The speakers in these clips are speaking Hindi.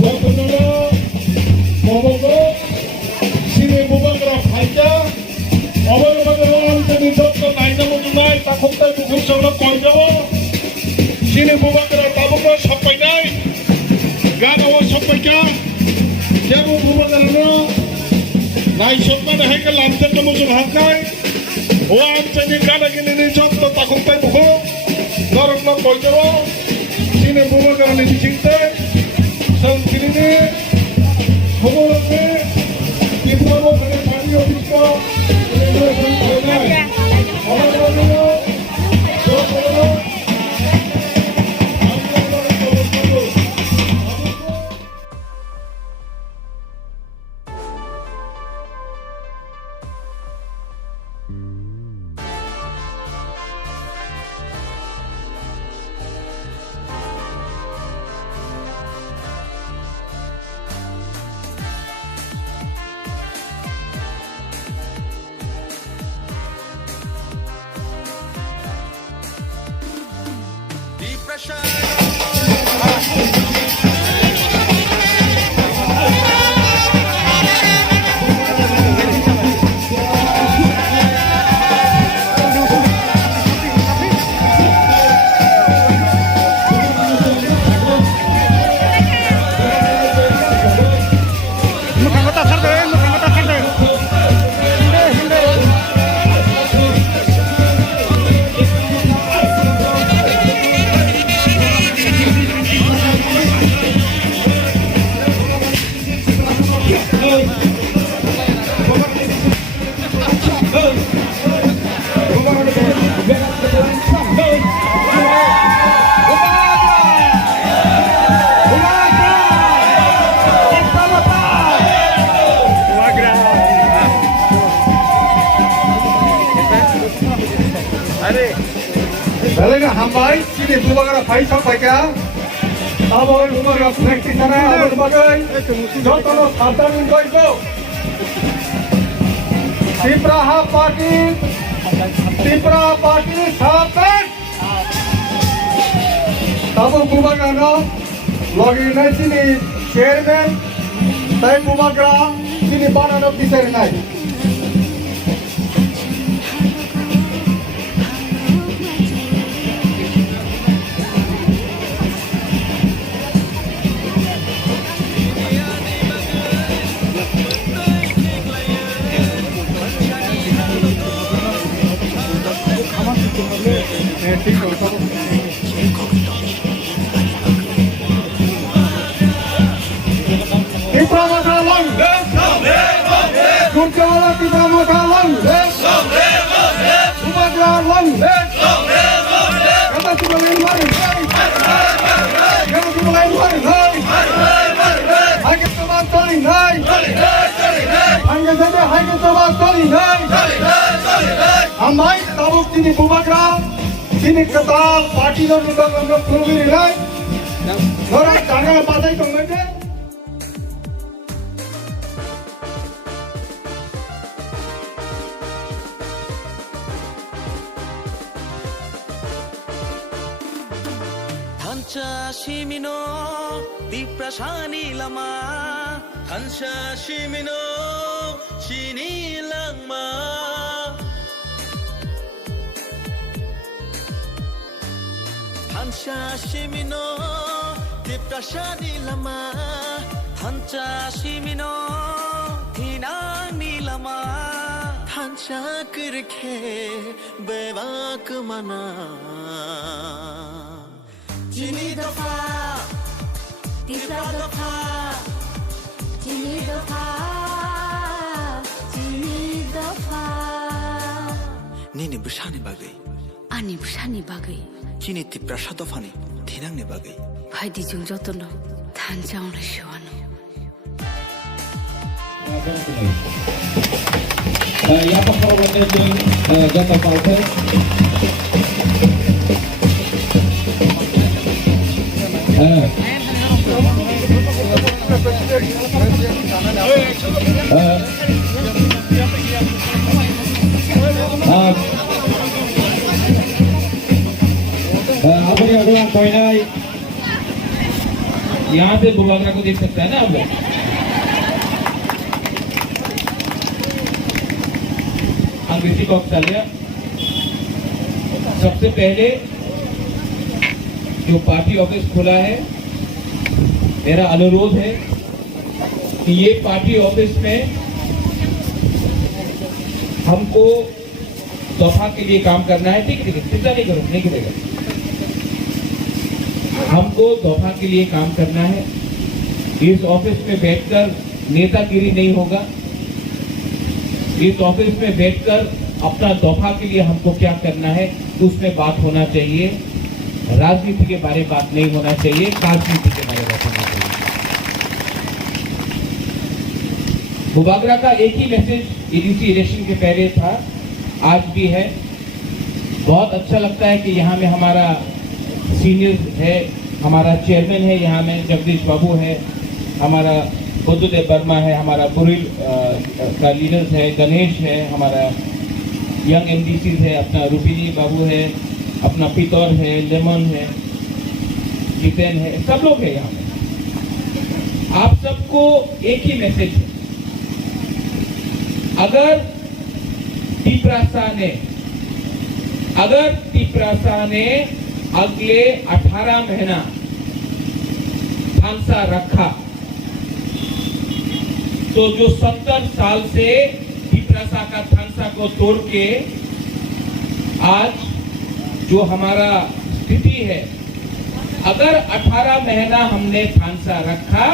Bagaimana Momogo sini bubagra faida Abang-abang jadi dokter naiknya mengenai takut tak bukan seorang kau sini bubagra tabuknya sampai naik gak awak sampai kah siapa bubagra naik sampai naik ke lantai kamu sudah hakai wah jadi gak lagi ini dokter takut tak bukan dorong nak kau sini bubagra ini cinta sang sini ni bubagra kita mau beri padi ofisnya Bagaimana hambai sini bubagra fai sampai kah? Abang bubagra praktis sana abang bagai. Jotono sadan enjoy go. Tipraha party saban. Abang bubagra no lagi naik sini chairman. Tapi bubagra sini banana bisa naik. Hambai tabuk sini bubagra sini ketal parti lo juga nggak perlu nilai orang jangan pakai tonggatnya Thancha shimino diprashani lama Thancha shimino shini langma Thancha shimino diprashani lama Thancha shimino thinani lama Thancha kirkhe bevak mana Chini dofa, Tisra dofa, Chini dofa, Chini dofa. Nini bushani bagai, Ani bushani bagai. Chini tiprasha dofani, thinang ne bagai. Hai di jung jotono, Thanjang na shwano. Yang pertama jatuh palpe. Apa yang orang koinai यहाँ से बुबागरा को देख सकता है ना आप लोग। अंग्रेजी को चलिए। सबसे पहले जो पार्टी ऑफिस खुला है, मेरा अनुरोध है कि ये पार्टी ऑफिस में हमको दफा के लिए काम करना है। ठीक है, चिंता नहीं करो, नहीं गिरेगा। हमको दफा के लिए काम करना है। इस ऑफिस में बैठकर नेतागिरी नहीं होगा। इस ऑफिस में बैठकर अपना दफा के लिए हमको क्या करना है उसमें बात होना चाहिए। राजनीति के बारे में बात नहीं होना चाहिए, राजनीति के बारे में बात होना चाहिए। बुबागरा का एक ही मैसेज एडीसी इलेक्शन के पहले था, आज भी है। बहुत अच्छा लगता है कि यहाँ में हमारा सीनियर है, हमारा चेयरमैन है, यहाँ में जगदीश बाबू है, हमारा बुद्धदेव वर्मा है, हमारा बुरिल का लीडर्स है, गणेश है, हमारा यंग एमडीसी है, अपना रूपिनी बाबू है, अपना पितौर है, लेमन है, जितेन है, सब लोग है यहाँ पे। आप सबको एक ही मैसेज है, अगर तिपरासा ने अगले 18 महीना थानसा रखा तो जो 70 साल से तिपरासा का थानसा को तोड़ के आज जो हमारा स्थिति है, अगर 18 महीना हमने थानसा रखा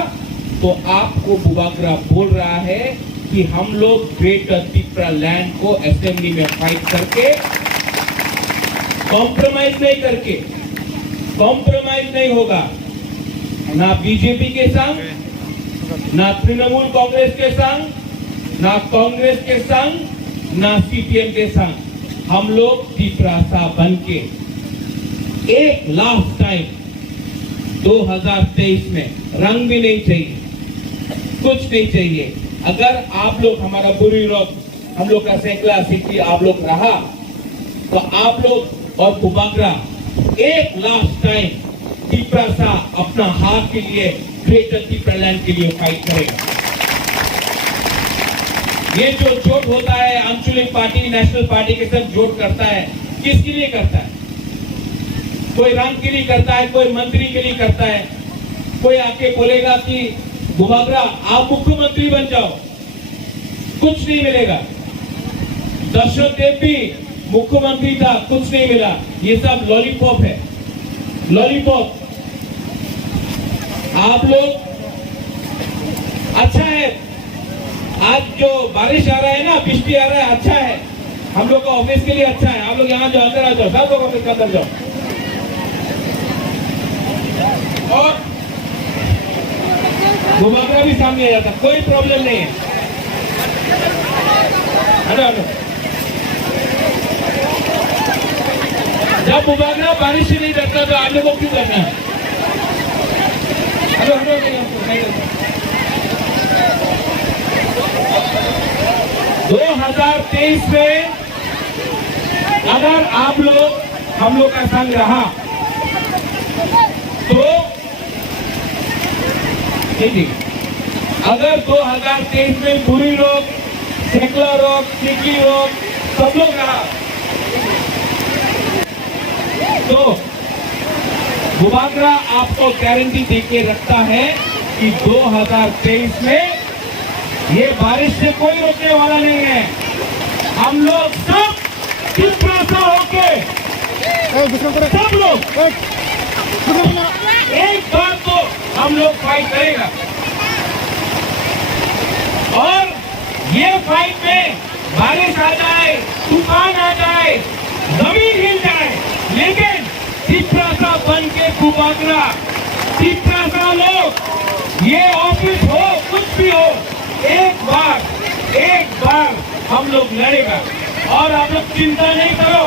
तो आपको बुबागरा बोल रहा है कि हम लोग ग्रेटर तिपरा लैंड को असेंबली में फाइट करके कॉम्प्रोमाइज नहीं होगा, ना बीजेपी के संग, ना तृणमूल कांग्रेस के संग, ना कांग्रेस के संग, ना सीपीएम के संग। हम लोग तिपरासा बन के एक लास्ट टाइम 2023 में रंग भी नहीं चाहिए, कुछ नहीं चाहिए। अगर आप लोग हमारा बुरी रोक, हम लोग का सैकड़ा सिक्की आप लोग रहा तो आप लोग और बुबागरा एक लास्ट टाइम तिपरासा अपना हाथ के लिए ग्रेटर तिपरा लैंड के लिए फाइट करेगा। ये जो जोट होता है आंचलिक पार्टी नेशनल पार्टी के साथ जोट करता है, किसके लिए करता है? कोई रंग के लिए करता है, कोई मंत्री के लिए करता है। कोई आके बोलेगा कि बुबागरा आप मुख्यमंत्री बन जाओ, कुछ नहीं मिलेगा। दशरथ देव भी मुख्यमंत्री था, कुछ नहीं मिला। ये सब लॉलीपॉप है, लॉलीपॉप। आप लोग अच्छा है, आज जो बारिश आ रहा है ना, बिजली आ रहा है, अच्छा है, हम लोग का ऑफिस के लिए अच्छा है। आप लोग यहाँ जो अंदर आ जाओ, सब लोग ऑफिस के अंदर जाओ। और बुबागरा भी सामने आ जाता, कोई प्रॉब्लम नहीं है। जब बुबागरा बारिश से नहीं डरता तो आप लोगों को क्यों करना है? 2023 में अगर आप लोग हम लोग का संग रहा तो अगर 2023 में बुरी रोग, सैकड़ा रोग, सिक्की रोग सब लोग रहा तो बुबागरा आपको गारंटी देके रखता है कि 2023 में ये बारिश से कोई रोकने वाला नहीं है। हम लोग सब तिपरासा होके सब लोग एक बार तो हम लोग फाइट करेगा। और ये फाइट में बारिश आ जाए, तूफान आ जाए, जमीन हिल जाए, लेकिन तिपरासा बन के बुबागरा, तिपरासा लोग, ये ऑफिस हो कुछ भी हो, एक बार हम लोग लड़ेगा। और आप लोग चिंता नहीं करो,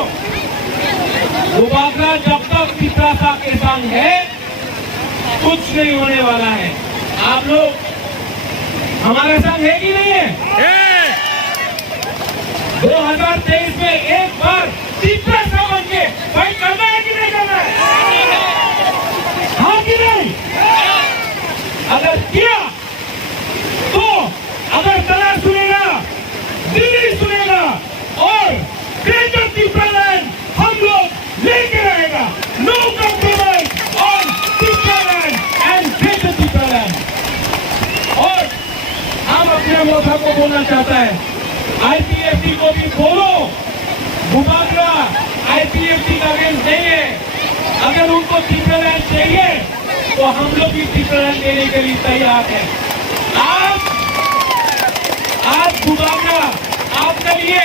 बुबागरा जब तक तिपरासा के संग है कुछ नहीं होने वाला है। आप लोग हमारे संग है कि नहीं है? 2023 में एक बार तिपरासा बन के फाइट करना है कि नहीं करना है? हाँ कि नहीं? अगर किया तो अगर तला सुनेगा, दिल्ली सुनेगा और ग्रेटर त्रिपुरालैंड हम लोग लेके रहेगा। No compromise on Tripuraland and greater Tripuraland. और हम अपने मोथा को बोलना चाहता है, आईपीएफटी को भी बोलो, भूभागरा आईपीएफटी का अगेंस्ट नहीं है। अगर उनको त्रिपुरालैंड चाहिए तो हम लोग भी त्रिपुरालैंड देने के लिए तैयार हैं। आज भूभागरा आपके लिए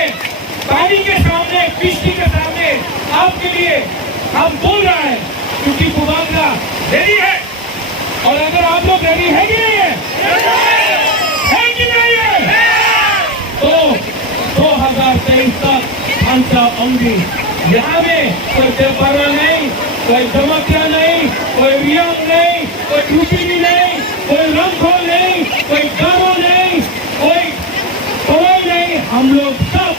पानी के सामने, किश्ती के सामने आपके लिए हम बोल रहे हैं, क्योंकि भूभागरा रेडी है। और अगर आप लोग रेडी है कि नहीं है, कि नहीं है, तो 2023 तक खालसा होंगी। यहाँ में कोई बेपरवाह नहीं, कोई दमकिया नहीं, कोई रियांग नहीं, कोई यूपीबी नहीं, कोई रंगखोल नहीं, कोई गारो नहीं, कोई नहीं। हम लोग सब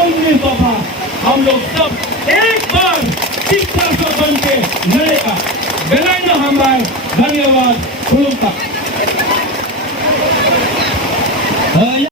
19 दफा हम लोग सब एक बार शिक्षा बन के लड़ेगा। बेलाइना हमारे धन्यवाद।